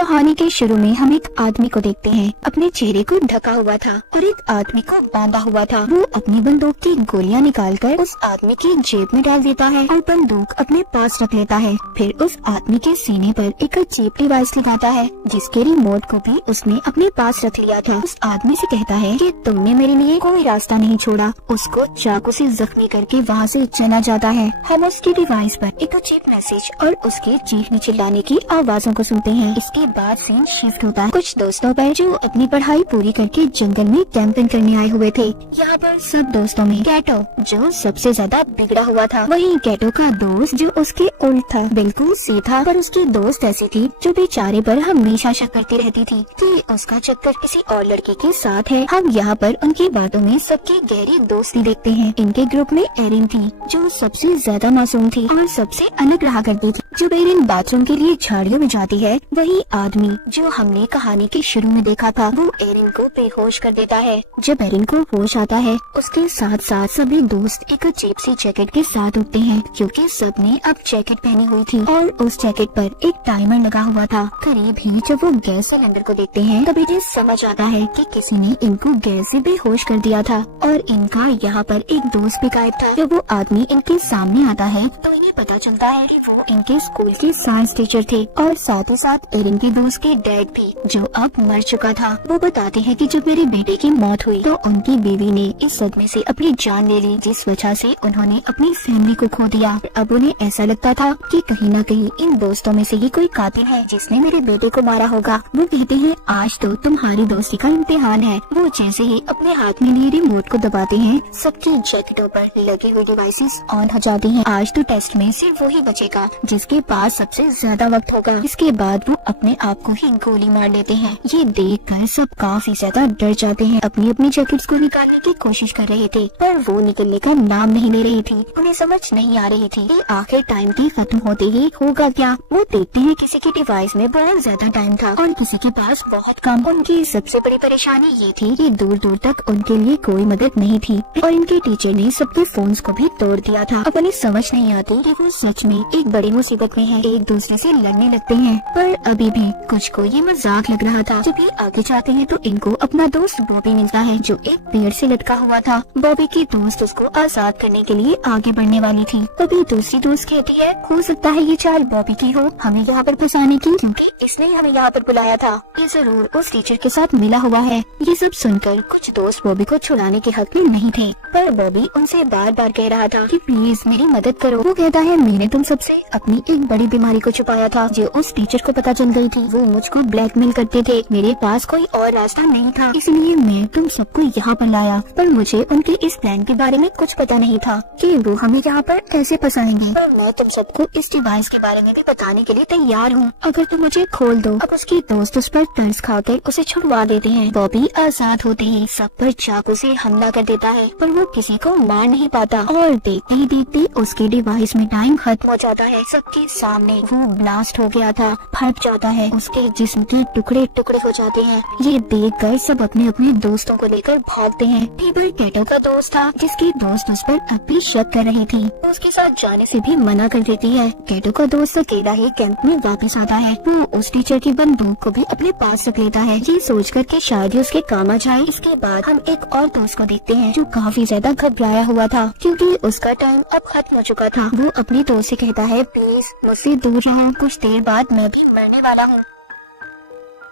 कहानी के शुरू में हम एक आदमी को देखते हैं। अपने चेहरे को ढका हुआ था और एक आदमी को बांधा हुआ था। वो अपनी बंदूक की गोलियां निकालकर उस आदमी की जेब में डाल देता है और बंदूक अपने पास रख लेता है। फिर उस आदमी के सीने पर एक चीप डिवाइस लगाता है जिसके रिमोट को भी उसने अपने पास रख लिया था। उस आदमी से कहता है कि तुमने मेरे लिए कोई रास्ता नहीं छोड़ा। उसको चाकू से जख्मी करके वहाँ से चला जाता है। हम उसकी डिवाइस पर एक चिप मैसेज और उसके चीखने चिल्लाने की आवाजों को सुनते हैं। इसके बाद सीन शिफ्ट होता है कुछ दोस्तों पर जो अपनी पढ़ाई पूरी करके जंगल में कैंपिंग करने आए हुए थे। यहाँ पर सब दोस्तों में कैटो जो सबसे ज्यादा बिगड़ा हुआ था, वहीं कैटो का दोस्त जो उसके उल्ट था, बिल्कुल सीधा। पर उसकी दोस्त ऐसी थी जो बेचारे पर हमेशा शक करती रहती थी कि उसका चक्कर किसी और लड़के के साथ है। हम यहाँ पर उनकी बातों में सबकी गहरी दोस्ती देखते हैं। इनके ग्रुप में एरिन थी जो सबसे ज्यादा मासूम थी और सबसे अलग रहा करती थी। जब एरिन बाथरूम के लिए झाड़ियों में जाती है, वही आदमी जो हमने कहानी के शुरू में देखा था वो एरिन को बेहोश कर देता है। जब एरिन को होश आता है, उसके साथ साथ सभी दोस्त एक अजीब सी जैकेट के साथ उठते हैं क्योंकि सबने अब जैकेट पहनी हुई थी और उस जैकेट पर एक टाइमर लगा हुआ था। करीब ही जब वो गैस सिलेंडर को देखते हैं तब इन्हें समझ आता है कि किसी ने इनको गैस से बेहोश कर दिया था और इनका यहाँ पर एक दोस्त भी गायब था। जब वो आदमी इनके सामने आता है तो इन्हें पता चलता है कि वो इनके स्कूल के साइंस टीचर थे और साथ ही साथ एरिन के दोस्त के डैड भी जो अब मर चुका था। वो बताते हैं कि जब मेरे बेटे की मौत हुई तो उनकी बीवी ने इस सदमे से अपनी जान ले ली जिस वजह से उन्होंने अपनी फैमिली को खो दिया। अब उन्हें ऐसा लगता था कि कहीं न कहीं इन दोस्तों में से ही कोई कातिल है जिसने मेरे बेटे को मारा होगा। वो कहते हैं आज तो तुम्हारी दोस्ती का इम्तिहान है। वो जैसे ही अपने हाथ में लिए रिमोट को दबाते हैं, सबकी जैकेटों पर लगी हुई डिवाइसेस ऑन हो जाती हैं। आज तो टेस्ट में सिर्फ वही बचेगा जिसके पास सबसे ज्यादा वक्त होगा। इसके बाद वो अपने आप को ही गोली मार लेते हैं। ये देखकर सब काफी ज्यादा डर जाते हैं। अपनी अपनी जैकेट्स को निकालने की कोशिश कर रहे थे पर वो निकलने का नाम नहीं ले रही थी। उन्हें समझ नहीं आ रही थी कि आखिर टाइम के खत्म होते ही होगा क्या। वो देखते हैं किसी की डिवाइस में बहुत ज्यादा टाइम था और किसी के पास बहुत कम। उनकी सबसे बड़ी परेशानी ये थी कि दूर दूर तक उनके लिए कोई मदद नहीं थी और इनके टीचर ने सबके फोन्स को भी तोड़ दिया था। अब उन्हें समझ नहीं आती कि वो सच में एक बड़ी मुसीबत में है। एक दूसरे से लड़ने लगते हैं पर अभी भी कुछ को ये मजाक लग रहा था। जब ये आगे जाते हैं तो इनको अपना दोस्त बॉबी मिलता है जो एक पेड़ से लटका हुआ था। बॉबी की दोस्त उसको आजाद करने के लिए आगे बढ़ने वाली थी। तभी दूसरी दोस्त कहती है हो सकता है ये चाल बॉबी की हो, हमें यहाँ पर फंसाने की, क्योंकि इसने हमें यहाँ पर बुलाया था। ये जरूर उस टीचर के साथ मिला हुआ है। ये सब सुनकर कुछ दोस्त बॉबी को छुड़ाने के हक में नहीं थे पर बॉबी उनसे बार बार कह रहा था कि प्लीज मेरी मदद करो। वो कहता है मैंने तुम सबसे अपनी एक बड़ी बीमारी को छुपाया था जो उस टीचर को पता चल गई थी। वो मुझको ब्लैकमेल करते थे, मेरे पास कोई और रास्ता नहीं था, इसलिए मैं तुम सबको यहाँ पर लाया। पर मुझे उनके इस प्लान के बारे में कुछ पता नहीं था कि वो हमें यहाँ पर कैसे फंसाएंगे। पर मैं तुम सबको इस डिवाइस के बारे में भी बताने के लिए तैयार हूँ अगर तुम मुझे खोल दो। अब उसकी दोस्त उस पर तरस खाकर उसे छुड़वा देते हैं। बॉबी आजाद होते ही सब पर चाकू से हमला कर देता है पर वो किसी को मार नहीं पाता और देखते ही देखते उसकी डिवाइस में टाइम खत्म हो जाता है। सबके सामने वो ब्लास्ट हो गया था, फट जाता है, उसके जिस्म के टुकड़े टुकड़े हो जाते हैं। ये देखकर सब अपने अपने दोस्तों को लेकर भागते हैं। टेबल कैटो का दोस्त था जिसकी दोस्त उस पर अब भी शक कर रही थी, तो उसके साथ जाने से भी मना कर देती है। कैटो का दोस्त अकेला ही कैंप में वापस आता है। वो उस टीचर की बंदूक को भी अपने पास रख लेता है ये सोचकर कि शायद ही उसके काम आ जाए। इसके बाद हम एक और दोस्त को देखते हैं जो काफी ज्यादा घबराया हुआ था क्योंकि उसका टाइम अब खत्म हो चुका था। वो अपनी दोस्त से कहता है प्लीज मुझसे दूर रहो, कुछ देर बाद मैं भी मरने वाला हूँ।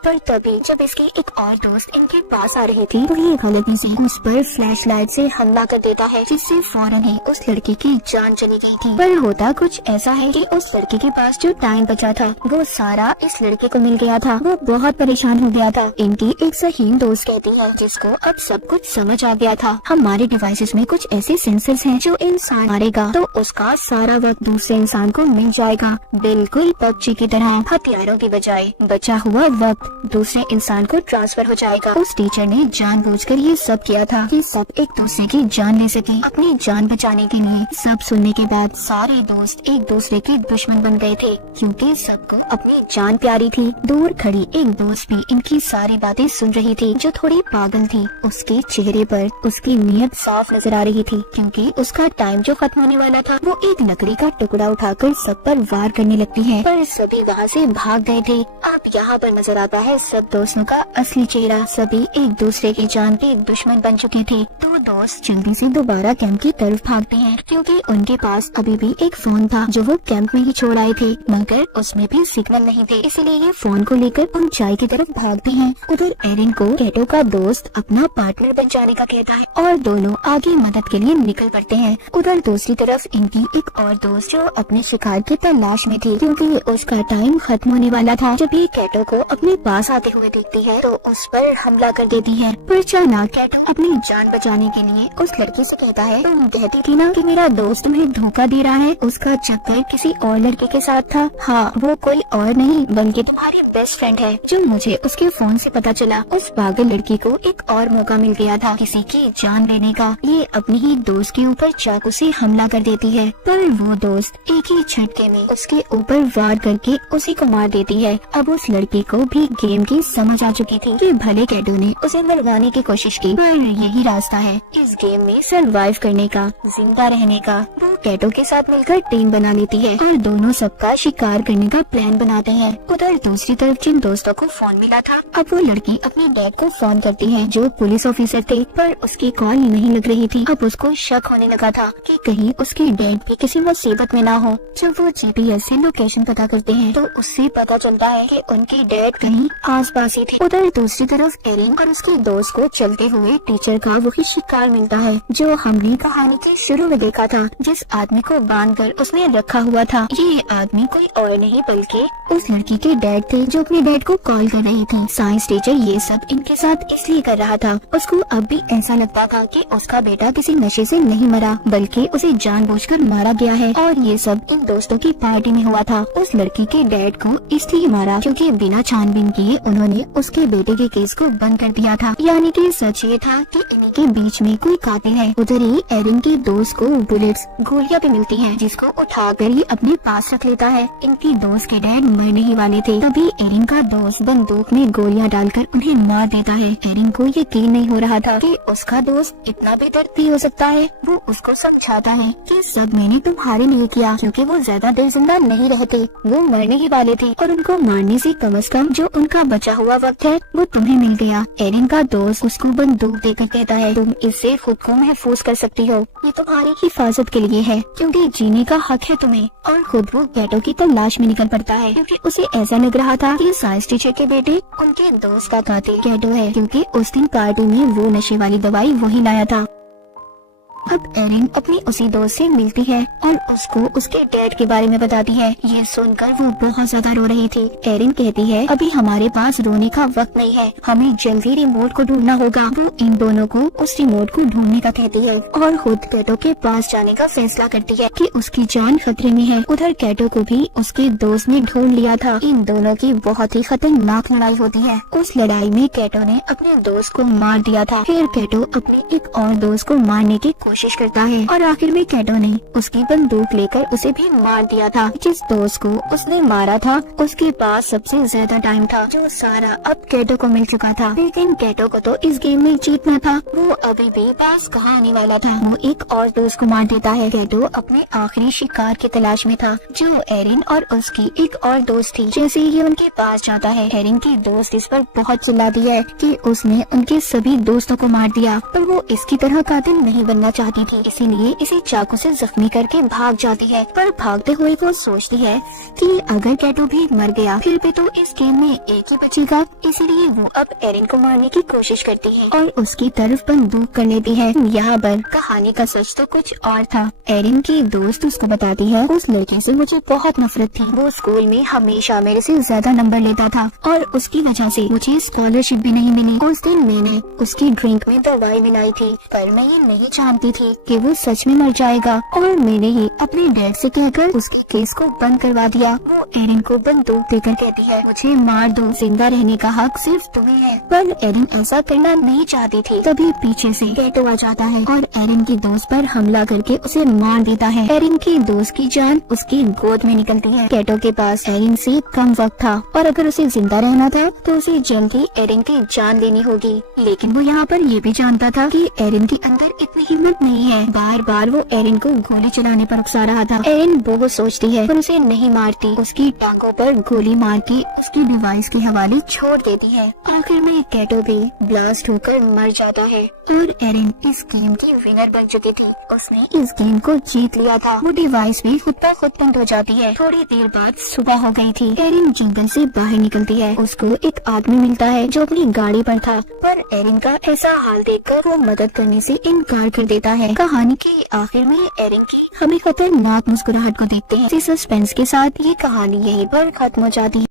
पर तभी जब इसकी एक और दोस्त इनके पास आ रही थी तो ये गलती से उस पर फ्लैशलाइट से हमला कर देता है जिससे फौरन ही उस लड़की की जान चली गई थी। पर होता कुछ ऐसा है कि उस लड़के के पास जो टाइम बचा था वो सारा इस लड़के को मिल गया था। वो बहुत परेशान हो गया था। इनकी एक सही दोस्त कहती है जिसको अब सब कुछ समझ आ गया था हमारे डिवाइसेस में कुछ ऐसे सेंसर्स हैं जो इंसान मारेगा तो उसका सारा वक्त दूसरे इंसान को मिल जाएगा, बिल्कुल पबजी की तरह, हथियारों की बजाय बचा हुआ वक्त। दूसरे इंसान को ट्रांसफर हो जाएगा। उस टीचर ने जानबूझकर ये सब किया था कि सब एक दूसरे की जान ले सके। अपनी जान बचाने के लिए सब सुनने के बाद सारे दोस्त एक दूसरे के दुश्मन बन गए थे, क्योंकि सबको अपनी जान प्यारी थी। दूर खड़ी एक दोस्त भी इनकी सारी बातें सुन रही थी, जो थोड़ी पागल थी। उसके चेहरे पर उसकी नीयत साफ नजर आ रही थी, क्योंकि उसका टाइम जो खत्म होने वाला था। वो एक लकड़ी का टुकड़ा उठाकर सब पर वार करने लगती है, पर सभी वहाँ से भाग गए थे। अब यहाँ पर नजर आता है सब दोस्तों का असली चेहरा। सभी एक दूसरे की जान के दुश्मन बन चुके थे। दो दोस्त जल्दी से दोबारा कैंप की तरफ भागते हैं, क्योंकि उनके पास अभी भी एक फोन था जो वो कैंप में ही छोड़ आए थे, मगर उसमें भी सिग्नल नहीं थे। इसलिए ये फोन को लेकर ऊंचाई की तरफ भागते हैं। उधर एरिन को कैटो का दोस्त अपना पार्टनर बन जाने का कहता है और दोनों आगे मदद के लिए निकल पड़ते हैं। उधर दूसरी तरफ इनकी एक और दोस्त जो अपने शिकार की तलाश में थी, क्योंकि उसका टाइम खत्म होने वाला था। जब ये कैटो को अपने पास आते हुए देखती है तो उस पर हमला कर देती है। पर अचानक कैटो अपनी जान बचाने के लिए उस लड़की से कहता है, तुम कहती थी ना कि मेरा दोस्त तुम्हें धोखा दे रहा है, उसका चक्कर किसी और लड़के के साथ था। हाँ, वो कोई और नहीं बल्कि तुम्हारी बेस्ट फ्रेंड है, जो मुझे उसके फोन से पता चला। उस पागल लड़की को एक और मौका मिल गया था किसी की जान लेने का। ये अपनी ही दोस्त के ऊपर चाकू से हमला कर देती है, पर वो दोस्त एक ही झटके में उसके ऊपर वार करके उसी को मार देती है। अब उस लड़की को भी गेम की समझ आ चुकी थी कि भले कैटो ने उसे मरवाने की कोशिश की, पर यही रास्ता है इस गेम में सरवाइव करने का, जिंदा रहने का। वो कैटो के साथ मिलकर टीम बना लेती है और दोनों सबका शिकार करने का प्लान बनाते हैं। उधर दूसरी तरफ जिन दोस्तों को फोन मिला था, अब वो लड़की अपने डैड को फोन करती है जो पुलिस ऑफिसर थे, पर उसकी कॉल नहीं लग रही थी। अब उसको शक होने लगा था कि कहीं उसके डैड भी किसी मुसीबत में ना हो। जब वो जीपीएस से लोकेशन पता करते हैं तो उससे पता चलता है कि उनके डैड कहीं आसपास ही थे। उधर दूसरी तरफ एरिन और उसके दोस्त को चलते हुए टीचर का वही शिकार मिलता है जो हमने कहानी के शुरू में देखा था, जिस आदमी को बांधकर उसने रखा हुआ था। ये आदमी कोई और नहीं बल्कि उस लड़की के डैड थे, जो अपने डैड को कॉल कर रही थी। साइंस टीचर ये सब इनके साथ इसलिए कर रहा था, उसको अब भी ऐसा लगता था कि उसका बेटा किसी नशे से नहीं मरा, बल्कि उसे जानबूझकर मारा गया है। और ये सब इन दोस्तों की पार्टी में हुआ था। उस लड़की के डैड को इसलिए मारा क्योंकि बिना छानबीन किए उन्होंने उसके बेटे के केस को बंद कर दिया था। यानी कि सच ये था कि इन्हीं के बीच में कोई कातिल है। उधर ही एरिन के दोस्त को बुलेट्स, गोलियां भी मिलती हैं, जिसको उठाकर ही अपने पास रख लेता है। इनकी दोस्त के डैड मरने ही वाले थे, तभी एरिन का दोस्त बंदूक में गोलियां डालकर उन्हें मार देता है। एरिन को यकीन नहीं हो रहा था कि उसका दोस्त इतना बेदर्द हो सकता है। वो उसको समझाता है कि सब मैंने तुम्हारे लिए किया, क्योंकि वो ज्यादा देर जिंदा नहीं रहते, वो मरने ही वाले थे और उनको मारने से कम जो उनका बचा हुआ वक्त है वो तुम्हें मिल गया। एरिन का दोस्त उसको बंदूक देकर कहता है, तुम इससे खुद को महफूज कर सकती हो, ये तुम्हारी हिफाजत के लिए है, क्योंकि जीने का हक है तुम्हें। और खुद वो कैटो की तलाश में निकल पड़ता है, क्योंकि उसे ऐसा लग रहा था कि साइंस टीचर के बेटे उनके दोस्त का कातिल कैटो है, क्योंकि उस दिन पार्टी में वो नशे वाली दवाई वही लाया था। अब एरिन अपनी उसी दोस्त से मिलती है और उसको उसके डैड के बारे में बताती है। ये सुनकर वो बहुत ज्यादा रो रही थी। एरिन कहती है, अभी हमारे पास रोने का वक्त नहीं है, हमें जल्दी रिमोट को ढूंढना होगा। वो इन दोनों को उस रिमोट को ढूंढने का कहती है और खुद कैटो के पास जाने का फैसला करती है कि उसकी जान खतरे में है। उधर कैटो को भी उसके दोस्त ने ढूंढ लिया था। इन दोनों की बहुत ही खतरनाक लड़ाई होती है। उस लड़ाई में कैटो ने अपने दोस्त को मार दिया था। फिर कैटो अपने एक और दोस्त को मारने की कोशिश करता है और आखिर में कैटो ने उसकी बंदूक लेकर उसे भी मार दिया था। जिस दोस्त को उसने मारा था उसके पास सबसे ज्यादा टाइम था, जो सारा अब कैटो को मिल चुका था। लेकिन कैटो को तो इस गेम में जीतना था, वो अभी भी पास कहाँ आने वाला था। वो एक और दोस्त को मार देता है। कैटो अपने आखिरी शिकार की तलाश में था, जो एरिन और उसकी एक और दोस्त थी। जैसे ही उनके पास जाता है, एरिन की दोस्त इस पर बहुत चिल्लाती है कि उसने उनके सभी दोस्तों को मार दिया, पर वो इसकी तरह कातिल नहीं बनना चाहती थी, इसीलिए इसे चाकू से जख्मी करके भाग जाती है। पर भागते हुए वो सोचती है कि अगर कैटो भी मर गया फिर भी तो इस गेम में एक ही बचेगा, इसीलिए वो अब एरिन को मारने की कोशिश करती है और उसकी तरफ बंदूक कर लेती है। यहाँ पर कहानी का सच तो कुछ और था। एरिन की दोस्त उसको बताती है, उस लड़के से मुझे बहुत नफरत थी, वो स्कूल में हमेशा मेरे से ज्यादा नंबर लेता था और उसकी वजह से मुझे स्कॉलरशिप भी नहीं मिली। उस दिन मैंने उसकी ड्रिंक में दवाई मिलाई थी, पर मैं ये नहीं जानती थी कि वो सच में मर जाएगा और मैंने ही अपने डैड से कहकर उसके केस को बंद करवा दिया। वो एरिन को बंदूक देकर कहती है, मुझे मार दो, जिंदा रहने का हक सिर्फ तुम्हें है। पर एरिन ऐसा करना नहीं चाहती थी। तभी पीछे से कैटो आ जाता है और एरिन की दोस्त पर हमला करके उसे मार देता है। एरिन की दोस्त की जान उसकी गोद में निकलती है। कैटो के पास एरिन से कम वक्त था और अगर उसे जिंदा रहना था तो उसे जल्द ही एरिन की जान लेनी होगी। लेकिन वो यहाँ पर ये भी जानता था कि एरिन के अंदर इतनी हिम्मत नहीं है। बार बार वो एरिन को गोली चलाने पर उकसा रहा था। एरिन वो सोचती है पर उसे नहीं मारती, उसकी टांगों पर गोली मार के उसकी डिवाइस के हवाले छोड़ देती है। आखिर में कैटो भी ब्लास्ट होकर मर जाता है और एरिन इस गेम की विनर बन चुकी थी। उसने इस गेम को जीत लिया था। वो डिवाइस भी खुद पर खुद बंद हो जाती है। थोड़ी देर बाद सुबह हो गई थी। एरिन जंगल से बाहर निकलती है। उसको एक आदमी मिलता है जो अपनी गाड़ी पर था, पर एरिन का ऐसा हाल देखकर वो मदद करने से इनकार कर देता है। कहानी के आखिर में एरिन की हमें खतरनाक मुस्कुराहट को देखते हैं। इसी सस्पेंस के साथ ये कहानी यहीं पर खत्म हो जाती है।